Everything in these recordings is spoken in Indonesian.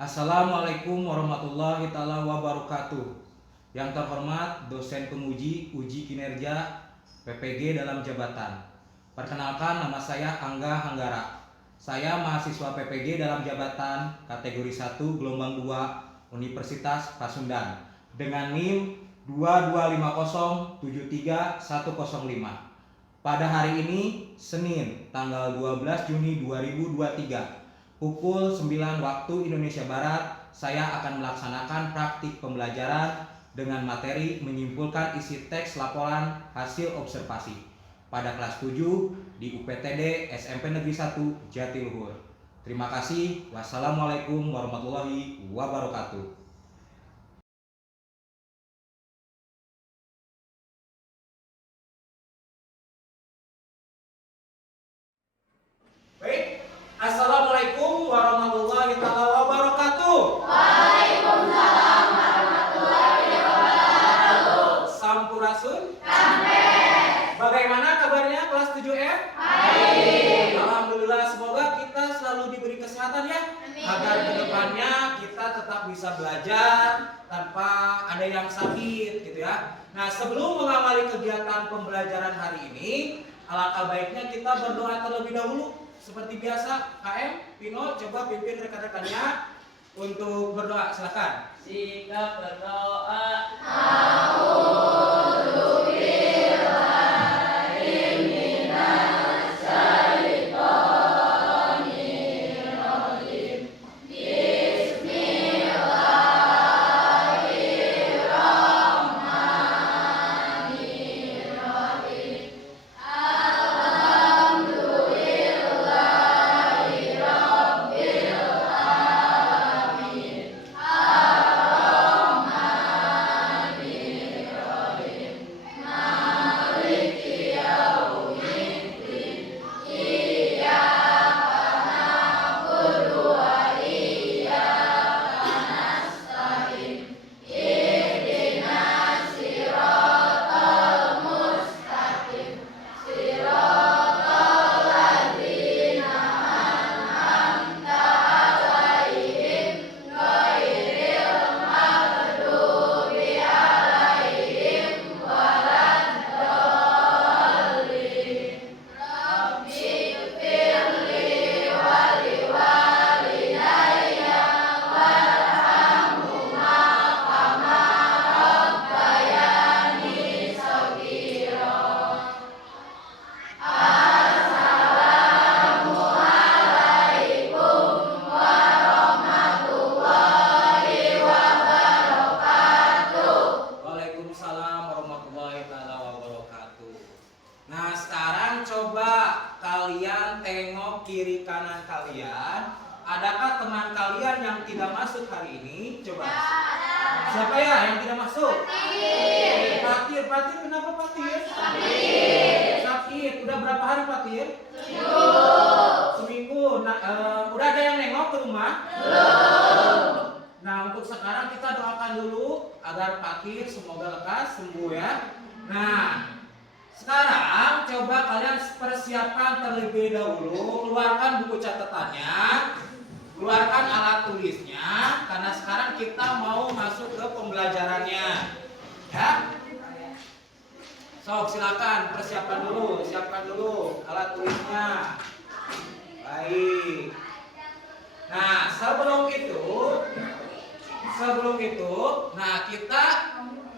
Assalamualaikum warahmatullahi taala wabarakatuh. Yang terhormat dosen penguji uji kinerja PPG dalam jabatan. Perkenalkan, nama saya Angga Hanggara. Saya mahasiswa PPG dalam jabatan kategori 1 gelombang 2 Universitas Pasundan dengan NIM 225073105. Pada hari ini Senin tanggal 12 Juni 2023 pukul 9 waktu Indonesia Barat, saya akan melaksanakan praktik pembelajaran dengan materi menyimpulkan isi teks laporan hasil observasi pada kelas 7 di UPTD SMP Negeri 1 Jatiluhur. Terima kasih. Wassalamualaikum warahmatullahi wabarakatuh. Baik, Assalamualaikum warahmatullahi wabarakatuh. Waalaikumsalam warahmatullahi wabarakatuh. Sampurasun. Sampai. Bagaimana kabarnya kelas 7F? Baik. Alhamdulillah, semoga kita selalu diberi kesehatan ya. Amin. Agar kedepannya kita tetap bisa belajar tanpa ada yang sakit gitu ya. Nah, sebelum mengawali kegiatan pembelajaran hari ini, alangkah baiknya kita berdoa terlebih dahulu. Seperti biasa, KM, Pino, coba pimpin rekan-rekannya untuk berdoa. Silakan. Sikap berdoa. Waalaikumsalam warahmatullahi wabarakatuh. Nah, sekarang coba kalian tengok kiri kanan kalian. Adakah teman kalian yang tidak masuk hari ini? Coba. Siapa ya yang tidak masuk? Patir, kenapa Patir? Sakit. Udah berapa hari Patir? Seminggu. Nah, udah ada yang nengok ke rumah? Belum. Nah, untuk sekarang kita doakan dulu agar Patir semoga lekas sembuh ya. Nah, sekarang coba kalian persiapkan terlebih dahulu, keluarkan buku catatannya, keluarkan alat tulisnya, karena sekarang kita mau masuk ke pembelajarannya. Ya. So, silakan persiapkan dulu, siapkan dulu alat tulisnya. Baik. Nah, sebelum itu, nah kita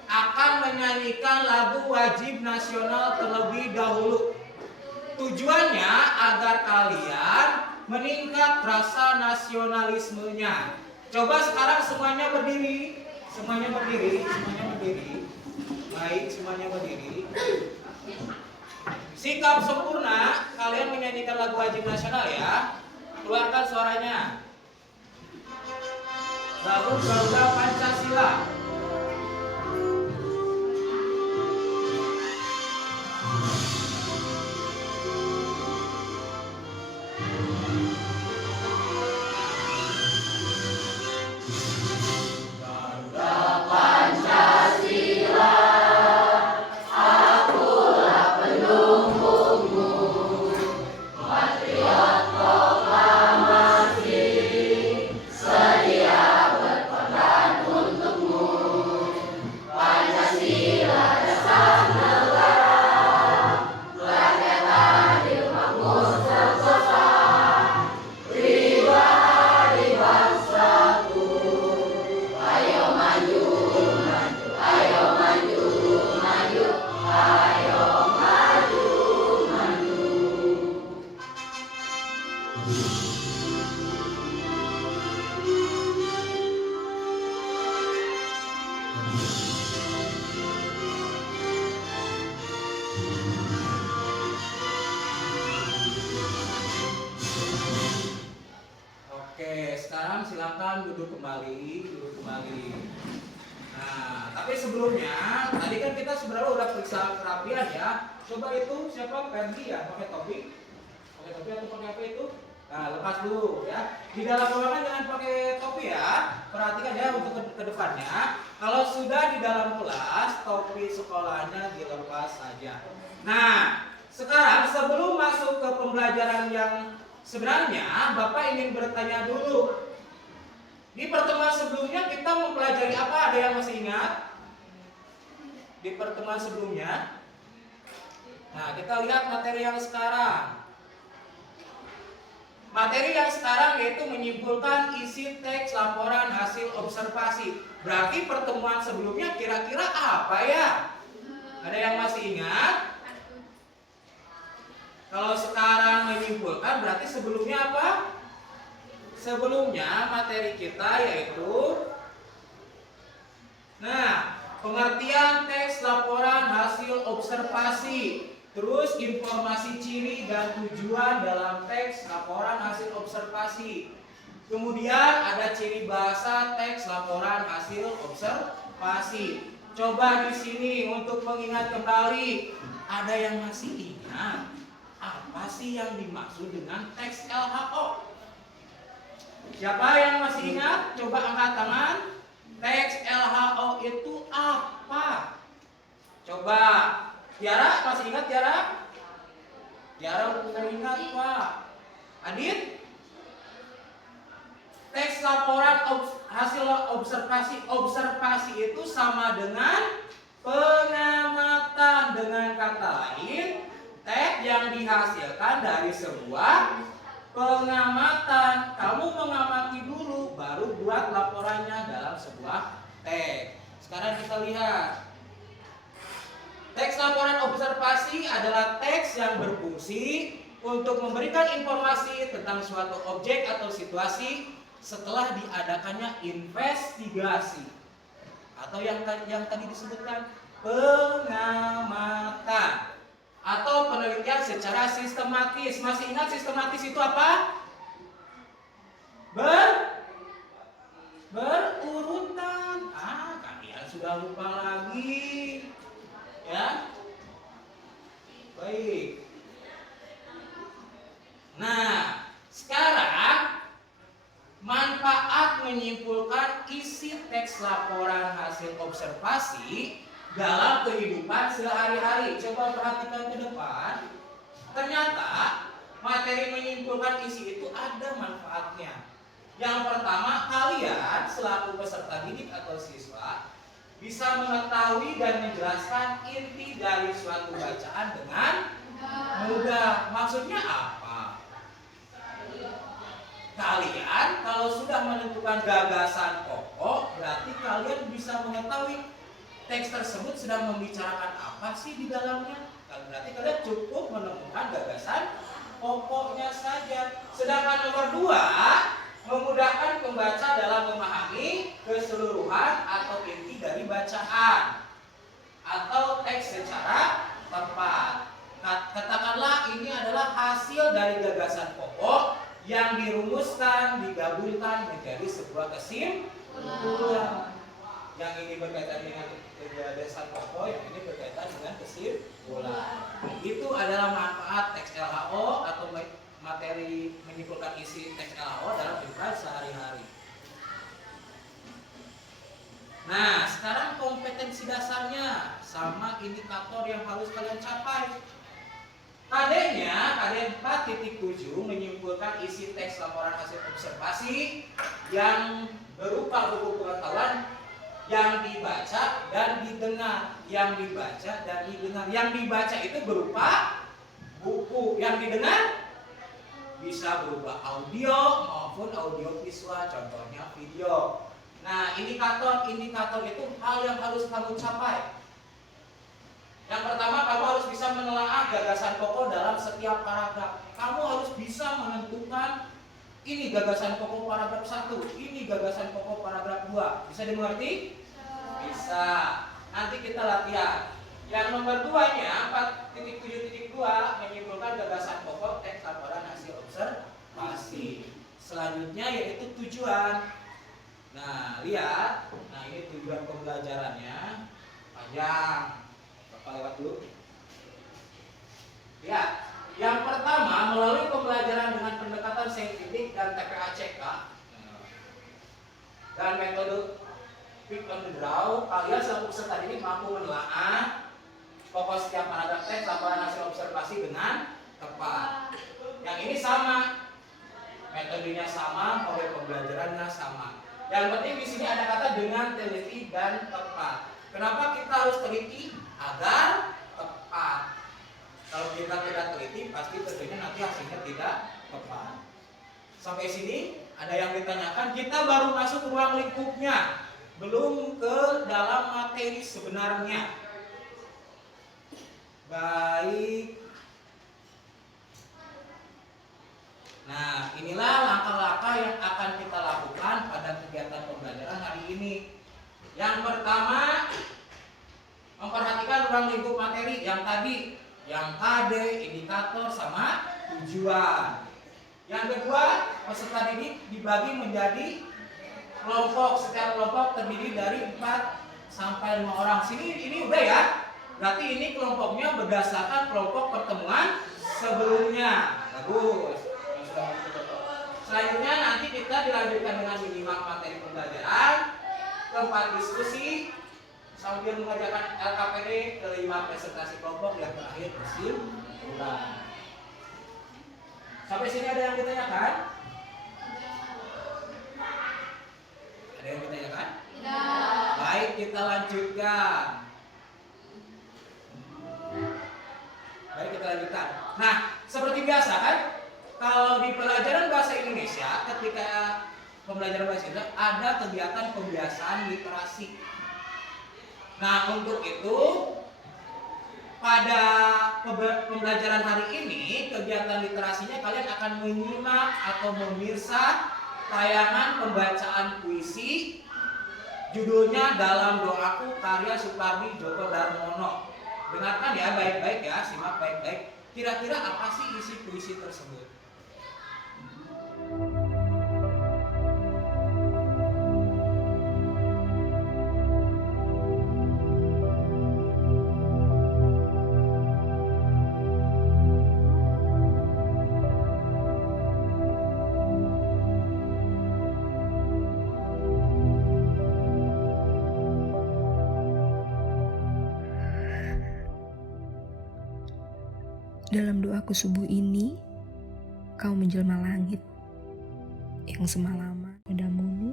akan menyanyikan lagu wajib nasional terlebih dahulu. Tujuannya agar kalian meningkat rasa nasionalismenya. Coba sekarang semuanya berdiri. Baik, semuanya berdiri. Sikap sempurna, kalian menyanyikan lagu wajib nasional ya. Keluarkan suaranya. Lagu Garuda Pancasila. Sedia Oke, sekarang silakan duduk kembali, Nah, tapi sebelumnya, tadi kan kita sebenarnya udah periksa kerapian ya. Coba itu siapa Ferdi ya, pakai topi? Pakai topi atau pakai apa itu? Nah, lepas dulu ya. Di dalam ruangan jangan pakai topi ya. Perhatikan ya untuk ke depannya. Kalau sudah di dalam kelas, topi sekolahnya dilepas saja. Nah, sekarang sebelum masuk ke pembelajaran yang sebenarnya, Bapak ingin bertanya dulu. Di pertemuan sebelumnya kita mempelajari apa? Ada yang masih ingat? Di pertemuan sebelumnya. Nah, kita lihat materi yang sekarang. Materi yang sekarang yaitu menyimpulkan isi teks laporan hasil observasi. Berarti pertemuan sebelumnya kira-kira apa ya? Ada yang masih ingat? Kalau sekarang menyimpulkan berarti sebelumnya apa? Sebelumnya materi kita yaitu pengertian teks laporan hasil observasi, terus informasi ciri dan tujuan dalam teks laporan hasil observasi. Kemudian ada ciri bahasa teks laporan hasil observasi. Coba di sini untuk mengingat kembali, ada yang masih ingat apa sih yang dimaksud dengan teks LHO? Siapa yang masih ingat? Coba angkat tangan. Teks LHO itu apa? Coba. Tiara masih ingat Tiara? Tiara udah ingat Pak. Adit? Teks laporan hasil observasi. Observasi itu sama dengan pengamatan. Dengan kata lain, teks yang dihasilkan dari sebuah pengamatan. Kamu mengamati dulu, baru buat laporannya dalam sebuah teks. Sekarang kita lihat. Teks laporan observasi adalah teks yang berfungsi untuk memberikan informasi tentang suatu objek atau situasi setelah diadakannya investigasi atau yang tadi disebutkan pengamatan atau penelitian secara sistematis. Masih ingat sistematis itu apa? Berurutan. Kalian sudah lupa lagi. Ya. Baik. Nah, sekarang manfaat menyimpulkan isi teks laporan hasil observasi dalam kehidupan sehari-hari. Coba perhatikan ke depan. Ternyata materi menyimpulkan isi itu ada manfaatnya. Yang pertama, kalian selaku peserta didik atau siswa bisa mengetahui dan menjelaskan inti dari suatu bacaan dengan mudah. Maksudnya apa? Kalian kalau sudah menentukan gagasan pokok, berarti kalian bisa mengetahui teks tersebut sedang membicarakan apa sih di dalamnya. Berarti kalian cukup menemukan gagasan pokoknya saja. Sedangkan nomor 2, memudahkan pembaca dalam memahami keseluruhan atau inti dari bacaan atau teks secara tepat. Katakanlah ini adalah hasil dari gagasan pokok yang dirumuskan, digabungkan menjadi sebuah kesimpulan. Yang ini berkaitan dengan gagasan pokok, yang ini berkaitan dengan kesimpulan. Itu adalah manfaat teks LHO atau materi menyimpulkan isi teks LHO dalam kehidupan sehari-hari. Nah, sekarang kompetensi dasarnya sama indikator yang harus kalian capai. KD-nya, KD 4.7 menyimpulkan isi teks laporan hasil observasi yang berupa buku pengetahuan yang dibaca dan didengar. Yang dibaca dan didengar. Yang dibaca itu berupa buku, yang didengar bisa berupa audio maupun audio visual, contohnya video. Nah, indikator itu hal yang harus kamu capai. Yang pertama, kamu harus bisa menelaah gagasan pokok dalam setiap paragraf. Kamu harus bisa menentukan ini gagasan pokok paragraf 1, ini gagasan pokok paragraf 2. Bisa dimengerti? Bisa. Nanti kita latihan. Yang nomor 2-nya 4.7.2 menyimpulkan gagasan pokok teks laporan hasil observasi. selanjutnya yaitu tujuan. Nah, lihat. Nah, ini tujuan pembelajarannya. Panjang. Bapak lewat dulu. Lihat. Yang pertama, melalui pembelajaran dengan pendekatan saintifik dan TPA-CK dan metode pick and draw, kalian selaku peserta didik mampu menelaah pokok setiap paragraf teks laporan hasil observasi dengan tepat. Yang ini sama, metodenya sama, model pembelajarannya sama. Yang penting di sini ada kata dengan teliti dan tepat. Kenapa kita harus teliti? Agar tepat. Kalau kita tidak teliti, pasti tentunya nanti hasilnya tidak tepat. Sampai sini ada yang ditanyakan, kita baru masuk ruang lingkupnya, belum ke dalam materi sebenarnya. Baik. Nah, inilah langkah-langkah yang akan kita lakukan pada kegiatan pembelajaran hari ini. Yang pertama, memperhatikan ruang lingkup materi yang tadi, yang KD, indikator, sama tujuan. Yang kedua, peserta didik dibagi menjadi kelompok. Setiap kelompok terdiri dari 4 sampai 5 orang. Ini udah ya. Berarti ini kelompoknya berdasarkan kelompok pertemuan sebelumnya. Bagus. Selanjutnya nanti kita dilanjutkan dengan menyimak materi pembelajaran, keempat diskusi, sambil mengerjakan LKPD, kelima presentasi kelompok, yang terakhir kesimpulan. Sampai sini ada yang ditanyakan? Ada yang ditanyakan? Tidak. Baik, kita lanjutkan. Nah, seperti biasa kan, kalau di pelajaran bahasa Indonesia, ketika pembelajaran bahasa Indonesia ada kegiatan pembiasaan literasi. Nah, untuk itu pada pembelajaran hari ini, kegiatan literasinya kalian akan menyimak atau memirsa tayangan pembacaan puisi judulnya Dalam Doaku karya Supardi Djoko Darmono. Dengarkan ya baik-baik ya, simak baik-baik. Kira-kira apa sih isi puisi tersebut? Dalam doaku subuh ini, kau menjelma langit yang semalaman padamu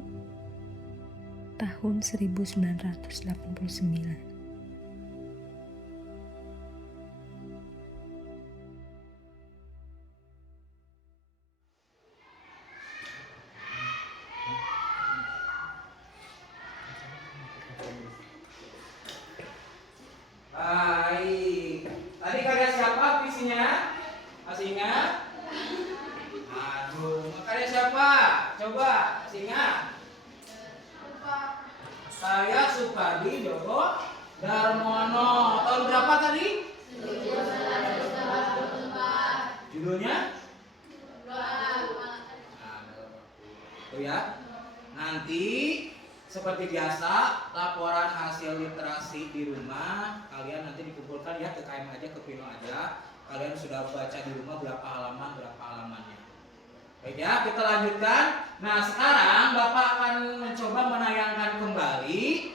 tahun 1989. Baik. Tadi karya siapa puisinya? Masih ingat? Aduh, karya siapa? Coba, masih ingat? Karya Supardi Djoko Darmono. Tahun berapa tadi? 1984. Judulnya? Doa. Tuh ya. Nanti seperti biasa, laporan hasil literasi di rumah kalian nanti dikumpulkan ya, ke KM aja, ke Pino aja. Kalian sudah baca di rumah berapa halamannya. Baik ya, kita lanjutkan. Nah, sekarang Bapak akan mencoba menayangkan kembali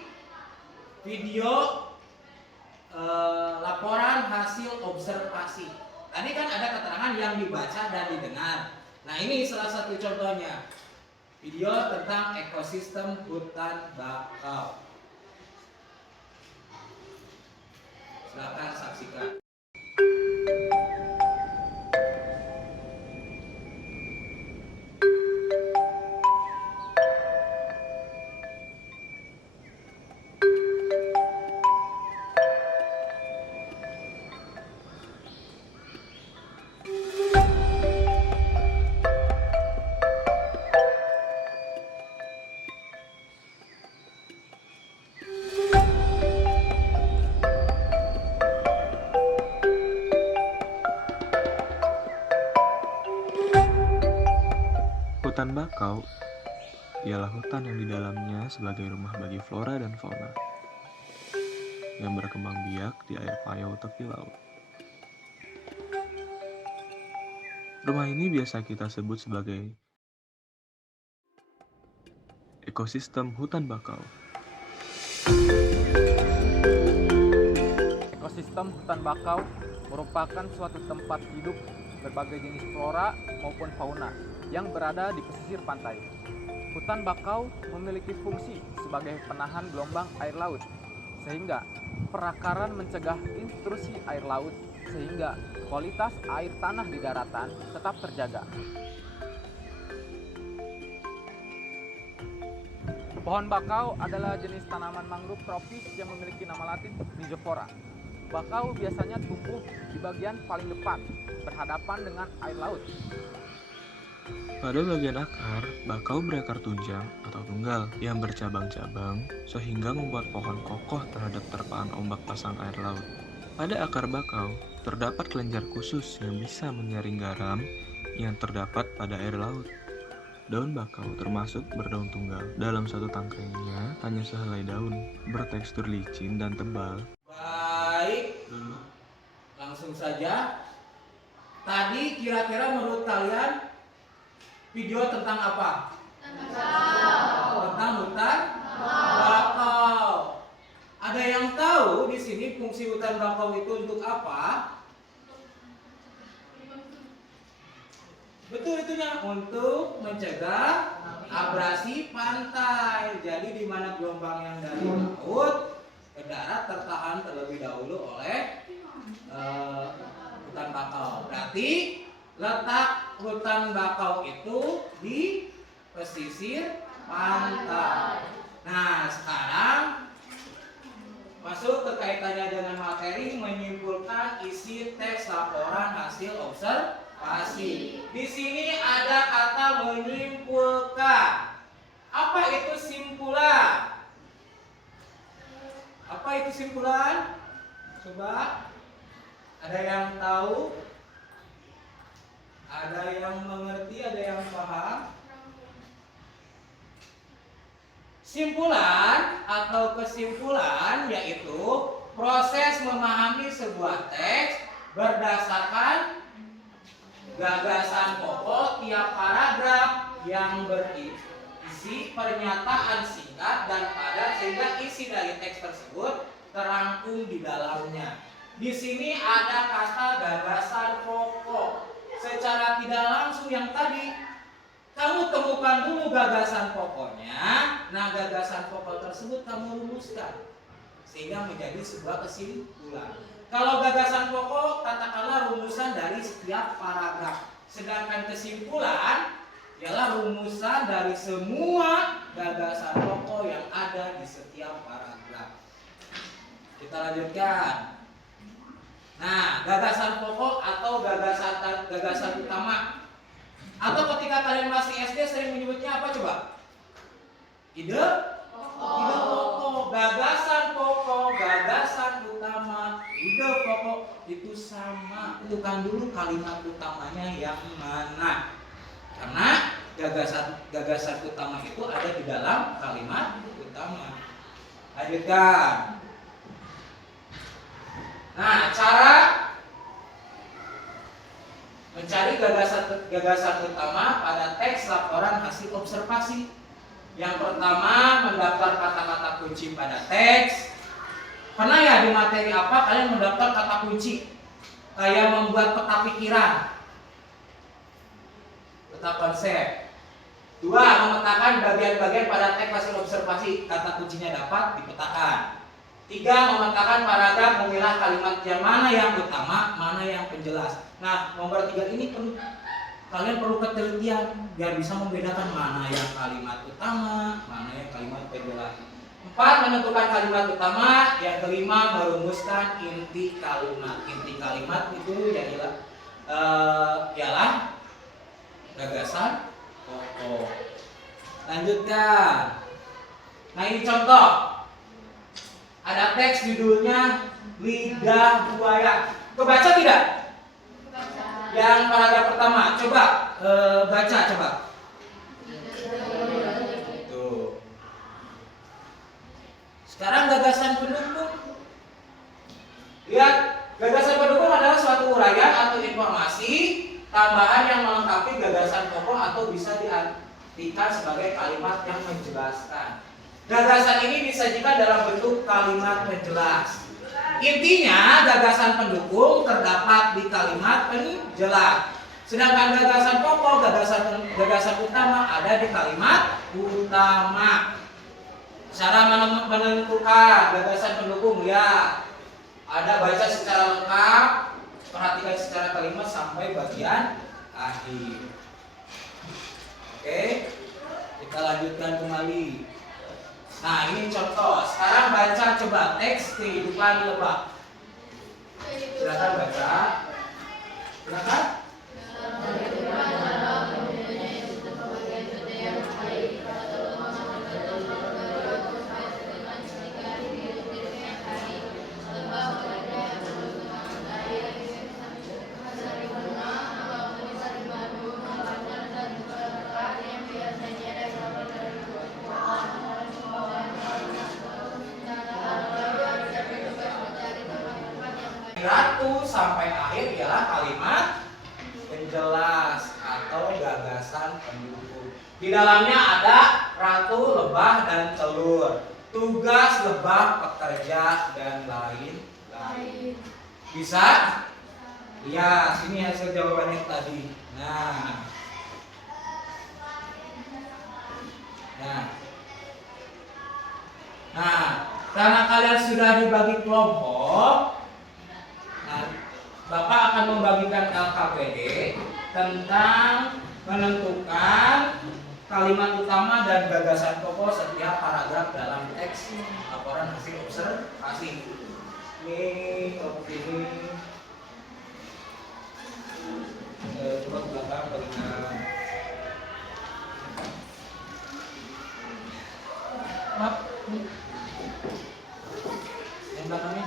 video laporan hasil observasi. Tadi kan ada keterangan yang dibaca dan didengar. Nah, ini salah satu contohnya. Video tentang ekosistem hutan bakau. Silakan saksikan. Hutan bakau ialah hutan yang di dalamnya sebagai rumah bagi flora dan fauna yang berkembang biak di air payau tepi laut. Rumah ini biasa kita sebut sebagai ekosistem hutan bakau. Ekosistem hutan bakau merupakan suatu tempat hidup berbagai jenis flora maupun fauna yang berada di pesisir pantai. Hutan bakau memiliki fungsi sebagai penahan gelombang air laut, sehingga perakaran mencegah intrusi air laut, sehingga kualitas air tanah di daratan tetap terjaga. Pohon bakau adalah jenis tanaman mangrove tropis yang memiliki nama latin Rhizophora. Bakau biasanya tumbuh di bagian paling depan, berhadapan dengan air laut. Pada bagian akar, bakau berakar tunjang atau tunggal yang bercabang-cabang sehingga membuat pohon kokoh terhadap terpaan ombak pasang air laut. Pada akar bakau, terdapat kelenjar khusus yang bisa menyaring garam yang terdapat pada air laut. Daun bakau termasuk berdaun tunggal. Dalam satu tangkainya hanya sehelai daun, bertekstur licin dan tebal. Baik, langsung saja. Tadi kira-kira menurut kalian video tentang apa? Tentang hutan bakau. Ada yang tahu di sini fungsi hutan bakau itu untuk apa? Betul itunya, untuk mencegah abrasi pantai. Jadi di mana gelombang yang dari laut ke darat tertahan terlebih dahulu oleh hutan bakau. Berarti letak hutan bakau itu di pesisir pantai. Nah, sekarang masuk ke kaitannya dengan materi, menyimpulkan isi teks laporan hasil observasi. Di sini ada kata menyimpulkan. Apa itu simpulan? Apa itu simpulan? Coba, ada yang tahu? Ada yang mengerti, ada yang paham? Simpulan atau kesimpulan yaitu proses memahami sebuah teks berdasarkan gagasan pokok tiap paragraf yang berisi pernyataan singkat dan padat sehingga isi dari teks tersebut terangkum di dalamnya. Di sini ada kata gagasan pokok. Secara tidak langsung yang tadi kamu temukan dulu gagasan pokoknya. Nah, gagasan pokok tersebut kamu rumuskan sehingga menjadi sebuah kesimpulan. Kalau gagasan pokok katakanlah rumusan dari setiap paragraf, sedangkan kesimpulan ialah rumusan dari semua gagasan pokok yang ada di setiap paragraf. Kita lanjutkan. Nah, gagasan pokok atau gagasan utama, atau ketika kalian masih SD sering menyebutnya apa coba? Ide pokok, gagasan pokok, gagasan utama, ide pokok itu sama. Tentukan dulu kalimat utamanya yang mana, karena gagasan utama itu ada di dalam kalimat utama. Lanjutkan. Nah, cara mencari gagasan utama pada teks laporan hasil observasi. Yang pertama, mendaftar kata-kata kunci pada teks. Pernah ya di materi apa kalian mendaftar kata kunci? Kayak membuat peta pikiran, peta konsep. 2, memetakan bagian-bagian pada teks hasil observasi. Kata kuncinya dapat dipetakan. 3, memetakan paragraf, memilah kalimat yang mana yang utama, mana yang penjelas. Nah, nomor 3 ini kalian perlu ketelitian biar bisa membedakan mana yang kalimat utama, mana yang kalimat penjelas. 4, menentukan kalimat utama. Yang kelima, merumuskan inti kalimat. Inti kalimat itu ialah gagasan pokok. Lanjutkan. Nah, ini contoh. Ada teks judulnya Lidah Buaya. Kebaca tidak? Yang paragraf pertama, coba baca coba. gagasan pendukung? Lihat, gagasan pendukung adalah suatu uraian atau informasi tambahan yang melengkapi gagasan pokok atau bisa diartikan sebagai kalimat yang menjelaskan. Gagasan ini disajikan dalam bentuk kalimat penjelas. Intinya, gagasan pendukung terdapat di kalimat penjelas. Sedangkan gagasan pokok, gagasan utama ada di kalimat utama. Cara menentukan gagasan pendukung ya. Ada baca secara lengkap, perhatikan secara kalimat sampai bagian akhir. Oke, kita lanjutkan kembali. Nah, ini contoh. Sekarang baca coba teks kehidupan lebah. Silakan baca. Silakan. Ratu sampai akhir ialah kalimat penjelas atau gagasan pendukung. Di dalamnya ada ratu, lebah, dan telur. Tugas lebah, pekerja, dan lain-lain. Bisa? Ya, sini hasil jawabannya tadi. Nah, karena kalian sudah dibagi kelompok, Bapak akan membagikan LKPD tentang menentukan kalimat utama dan gagasan pokok setiap paragraf dalam teks laporan hasil observasi. Ini kelompok ini coba ke belakang berikan. Maaf, yang belakangnya.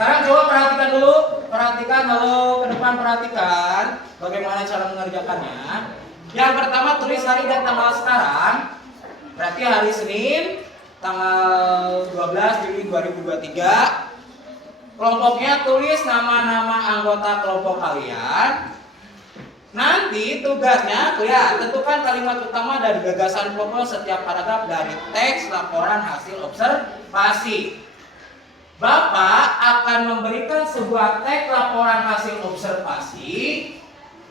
Sekarang coba perhatikan lalu ke depan perhatikan bagaimana cara mengerjakannya. Yang pertama tulis hari dan tanggal sekarang. Berarti hari Senin tanggal 12 Juli 2023. Kelompoknya tulis nama-nama anggota kelompok kalian. Nanti tugasnya ya tentukan kalimat utama dan gagasan pokok setiap paragraf dari teks laporan hasil observasi. Bapak akan memberikan sebuah teks laporan hasil observasi,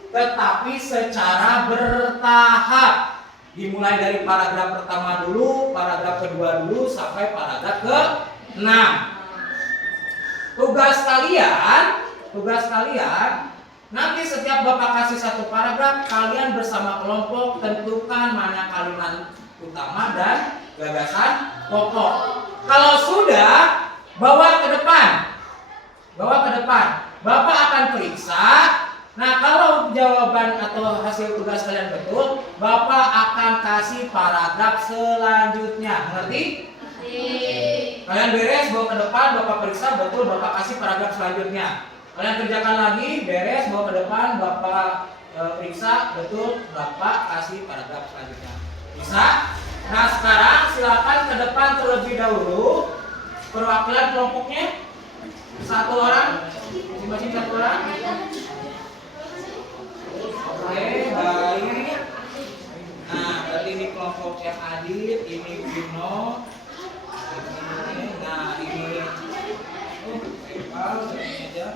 tetapi secara bertahap. Dimulai dari paragraf pertama dulu, paragraf kedua dulu, sampai paragraf ke-6. Tugas kalian, nanti setiap Bapak kasih satu paragraf, kalian bersama kelompok tentukan mana kalimat utama dan gagasan pokok. Kalau sudah, bawa ke depan. Bapak akan periksa. Nah, kalau jawaban atau hasil tugas kalian betul, Bapak akan kasih paragraf selanjutnya. Mengerti? Kalian beres, bawa ke depan, Bapak periksa betul, Bapak kasih paragraf selanjutnya. Kalian kerjakan lagi, beres, bawa ke depan, Bapak periksa betul, Bapak kasih paragraf selanjutnya. Bisa? Nah, sekarang silakan ke depan terlebih dahulu. Perwakilan kelompoknya satu orang, masing-masing satu orang. Oke, baik. Nah, berarti ini kelompok yang Adit, ini Bino, nah ini ini aja,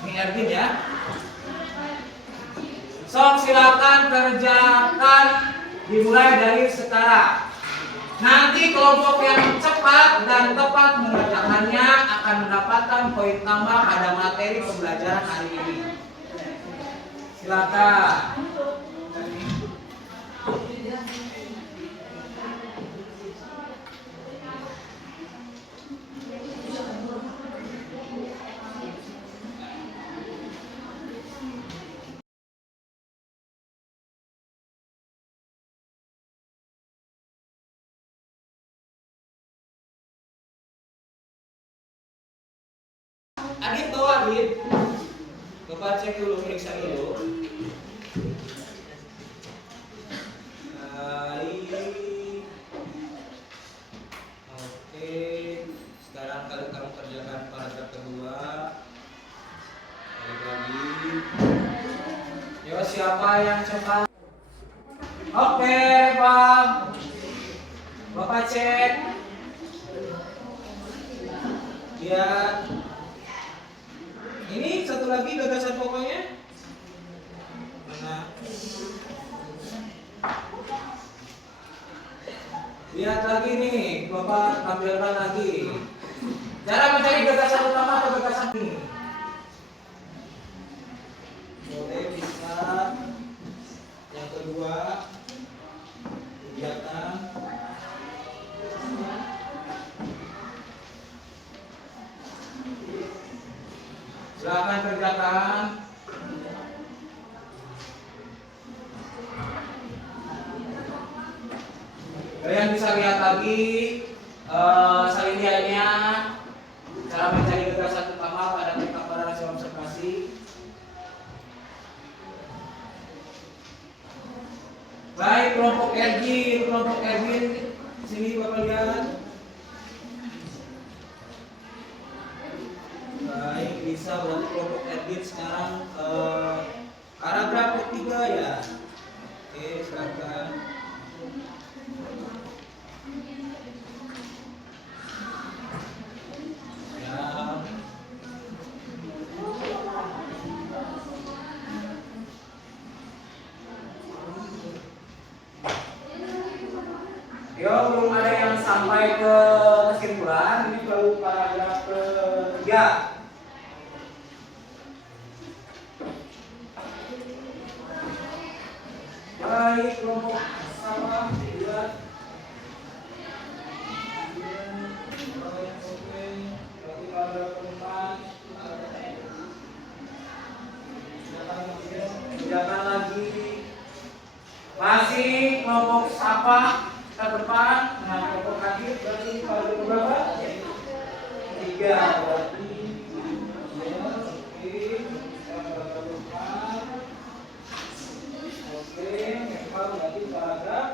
ini Erwin ya. Sok silakan kerjakan dimulai dari sekarang. Nanti kelompok yang cepat dan tepat mengerjakannya akan mendapatkan poin tambah pada materi pembelajaran hari ini. Silakan. Adit bawa Adit. Bapak cek dulu, periksa dulu. Baik. Oke. Sekarang kali kamu kerjakan paragraf kedua. Balik lagi. Yo, siapa yang cepat? Oke, Pak. Bapak cek. Lihat. Ini satu lagi gagasan pokoknya. Mana? Lihat lagi nih, Bapak tampilkan lagi. Cara mencari gagasan utama atau gagasan ini. Boleh bisa. Yang kedua, kegiatan. Silakan kerjakan. Kalian bisa lihat lagi salindianya, cara mencari gagasan utama pada tingkat pada hasil observasi. Baik, kelompok Erwin, sini Bapak lihat. Baik, bisa berarti kelompok Erwin sekarang paragraf ketiga ya. Oke, silakan. Ya. Yo, belum ada yang sampai ke kesimpulan. Ini baru paragraf ketiga. Baik, kelompok sama lihat. Oke, berarti paragraf keempat. Silakan lagi. Masih kelompok sapa terdepan. Nah, kelompok akhir berarti paragraf berapa? Tiga berarti. Ya, oke. Paragraf keempat. Oke, memang berarti paragraf.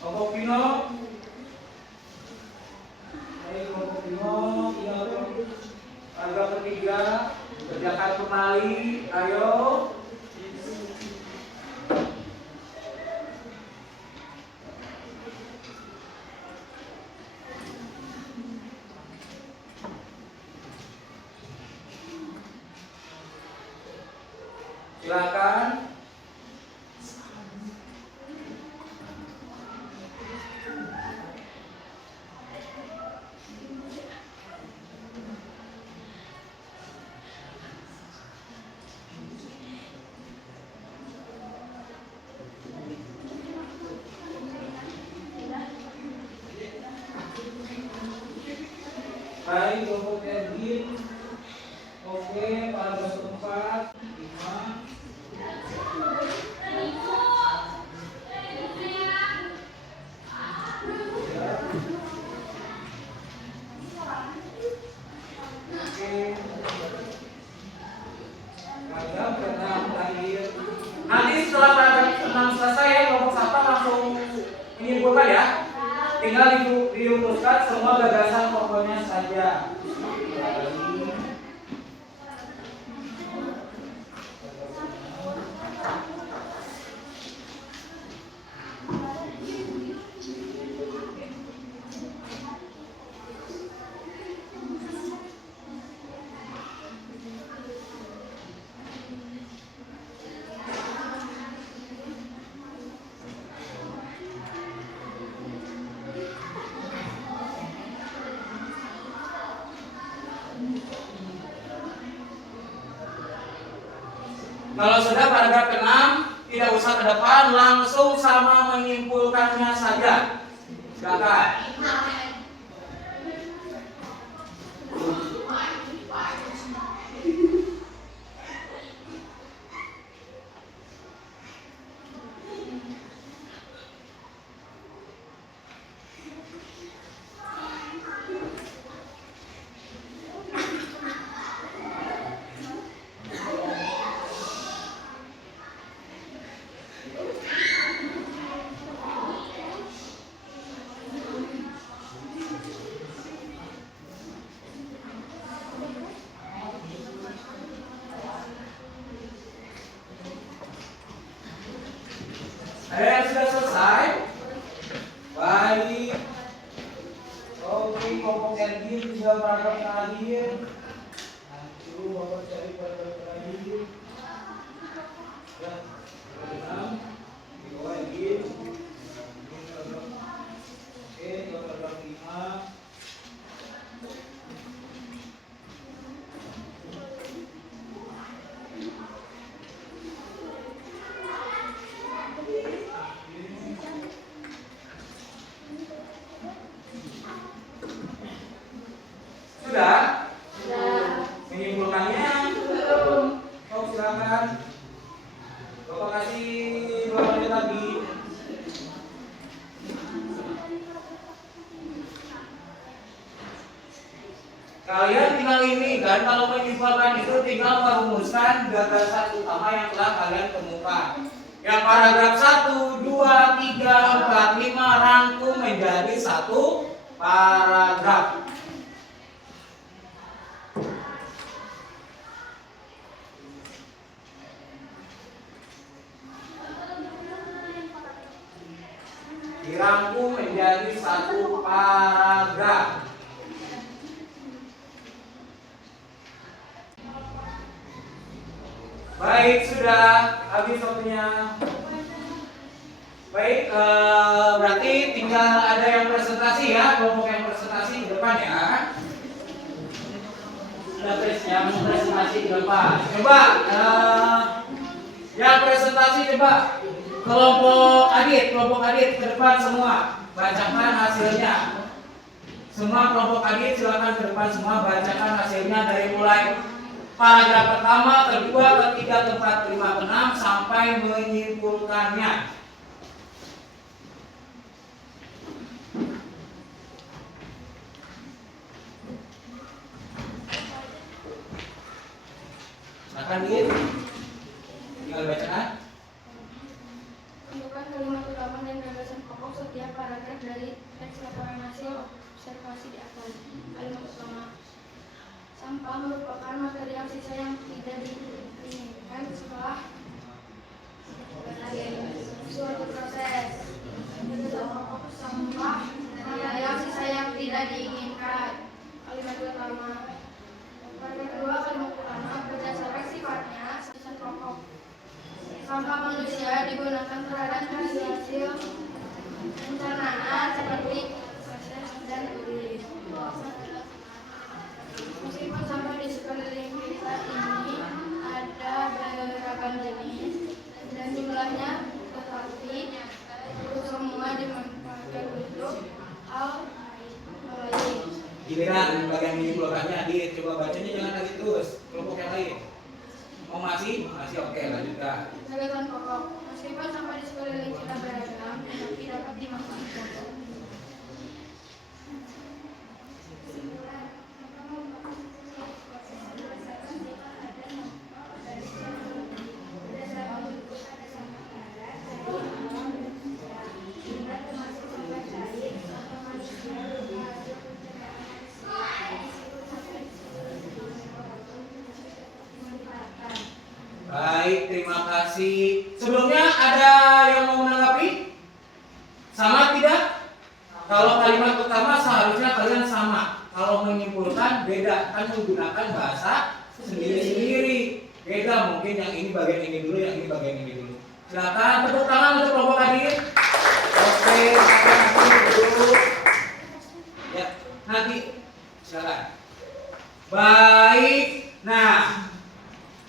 Kelompok Pino. Baik, kelompok Pino. Paragraf ketiga. Kerjakan kembali. Ayo. Silakan. Baik, kelompok Erwin. Oke, paragraf keempat, 5. Paragraf ke-6 terakhir. Nanti setelah paragraf ke-6 selesai ya, kelompok sapa langsung menyimpulkan ya. Tinggal dirumuskan semua gagasan pokoknya saja. Kalau sudah paragraf ke-6, tidak usah ke depan, langsung sama menyimpulkannya saja. Silakan. yang sudah selesai? Baik. Oke, kelompok Ergin juga paragraf terakhir. Nanti Bapak cari paragraf terakhir. Ya, paragraf 6. Di bawah Ergin. Oke, paragraf 5. Sudah? Menyimpulkannya? Belum. Oh, silakan. Bapak kasih 2 menit lagi. Kalian tinggal ini kan, kalau menyimpulkan itu tinggal merumuskan gagasan utama yang telah kalian temukan. Yang paragraf 1, 2, 3, 4, 5 rangkum menjadi satu paragraf. Dirangkum menjadi satu paragraf. Baik, sudah habis waktunya. Baik, berarti tinggal ada yang presentasi ya, kelompok yang presentasi di depan ya. Sudah yang presentasi ke depan. Coba, yang presentasi coba kelompok adit ke depan semua, bacakan hasilnya. Semua kelompok adit silakan ke depan semua, bacakan hasilnya dari mulai paragraf pertama, kedua, ketiga, keempat, kelima, keenam sampai menyimpulkannya. Silakan Dit, tinggal bacakan. Tentukan kalimat utama dan gagasan pokok setiap paragraf dari teks laporan hasil observasi di atas. Kalimat utama: sampah merupakan material sisa yang tidak diinginkan setelah suatu proses. Gagasan pokok: sampah material sisa yang tidak diinginkan. Kalimat utama. Paragraf kedua, kalimat utama: berdasarkan sifatnya, gagasan pokok. Sampah manusia digunakan terhadap hasil pencernaan seperti feses dan urin. Meskipun sampah di sekeliling kita ini ada beragam jenis dan jumlahnya, tetapi itu semua dimanfaatkan untuk hal lain. Giliran bagian menyimpulkannya Dit, coba bacanya jangan lagi terus. Kelompok yang lain. Oh masih oke, lanjutkan. Gagasan pokok: meskipun sampah di sekeliling kita beragam, tetapi dapat dimanfaatkan. Baik, terima kasih. Sebelumnya ada yang mau menanggapi? Sama tidak? Kalau kalimat utama seharusnya kalian sama. Kalau menyimpulkan beda, kan menggunakan bahasa sendiri-sendiri. Beda, mungkin yang ini bagian ini dulu, yang ini bagian ini dulu. Silakan tepuk tangan untuk kelompok hadir. Oke, nanti dulu. Ya, nanti silakan. Baik. Nah,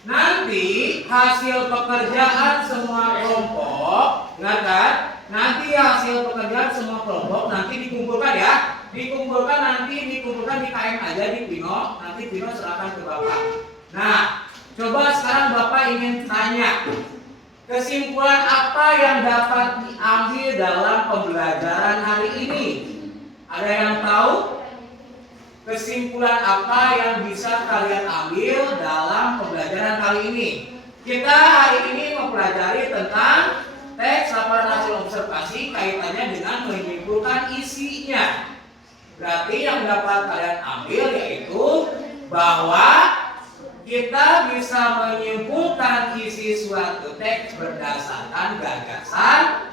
nanti hasil pekerjaan semua kelompok, ingat kan? Nanti hasil pekerjaan semua kelompok nanti dikumpulkan ya. Dikumpulkan di KM aja di Pino. Nanti Pino serahkan ke Bapak. Nah, coba sekarang Bapak ingin tanya, kesimpulan apa yang dapat diambil dalam pembelajaran hari ini? Ada yang tahu? Kesimpulan apa yang bisa kalian ambil dalam pembelajaran kali ini? Kita hari ini mempelajari tentang teks laporan hasil observasi kaitannya dengan menyimpulkan isinya. Berarti yang dapat kalian ambil yaitu bahwa kita bisa menyimpulkan isi suatu teks berdasarkan gagasan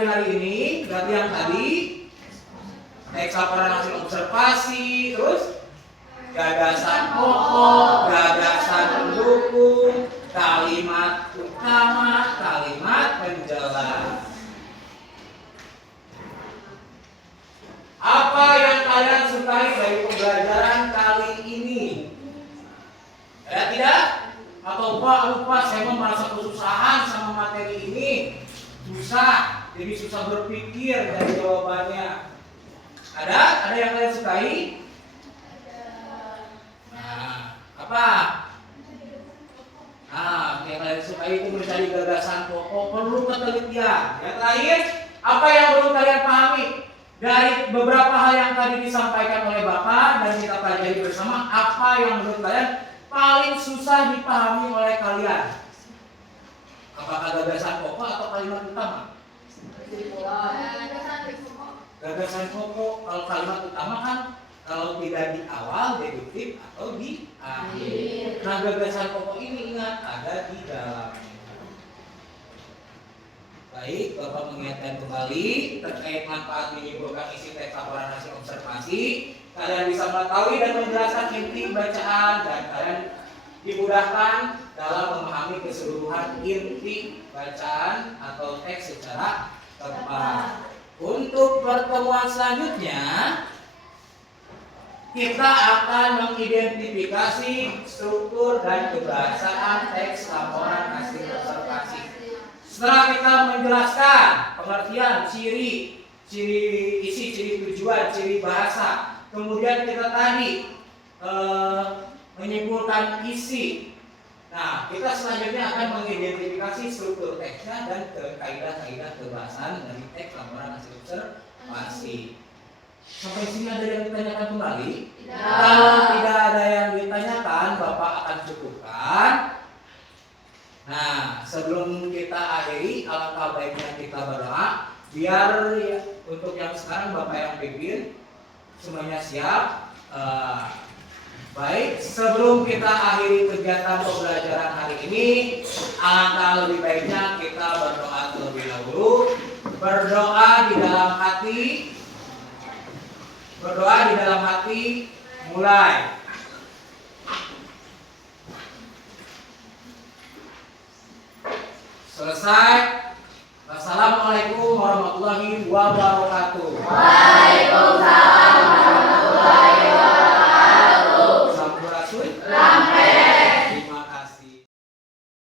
materi hari ini berarti yang tadi teks laporan hasil observasi, terus gagasan pokok, gagasan pendukung, kalimat utama, kalimat penjelas. Apa yang kalian sukai dari pembelajaran kali ini? Ada tidak? Atau Pak, lupa saya merasa kesusahan sama materi ini. Susah, jadi susah berpikir dari jawabannya. Ada yang kalian sukai? Nah, apa? Nah, yang kalian sukai itu mencari gagasan pokok, perlu ketelitian. Yang terakhir, apa yang belum kalian pahami dari beberapa hal yang tadi disampaikan oleh Bapak dan kita pelajari bersama? Apa yang menurut kalian paling susah dipahami oleh kalian? Apakah gagasan pokok atau kalimat utama? Gagasan pokok. Kalau kalimat utama kan kalau tidak di awal deduktif atau di akhir. Nah, gagasan pokok ini ingat ada di dalamnya. Baik, Bapak mengingatkan kembali terkait manfaat menyimpulkan isi teks laporan hasil observasi. Kalian bisa mengetahui dan menjelaskan inti bacaan dan kalian dimudahkan dalam memahami keseluruhan inti bacaan atau teks secara tepat. Untuk pertemuan selanjutnya kita akan mengidentifikasi struktur dan kebahasaan teks laporan hasil observasi. Setelah kita menjelaskan pengertian, ciri isi, ciri tujuan, ciri bahasa, kemudian kita tadi menyimpulkan isi. Nah, kita selanjutnya akan mengidentifikasi struktur teksnya dan kaidah-kaidah kebahasaan dari teks laporan hasil observasi. Sampai sini ada yang ditanyakan kembali? Tidak. Kalau tidak ada yang ditanyakan, Bapak akan cukupkan. Nah, sebelum kita akhiri, alangkah baiknya kita berdoa. Biar ya, untuk yang sekarang Bapak yang pimpin semuanya siap. Baik, sebelum kita akhiri kegiatan pembelajaran hari ini, alangkah lebih baiknya kita berdoa terlebih dahulu. Berdoa di dalam hati. Berdoa di dalam hati, mulai. Selesai.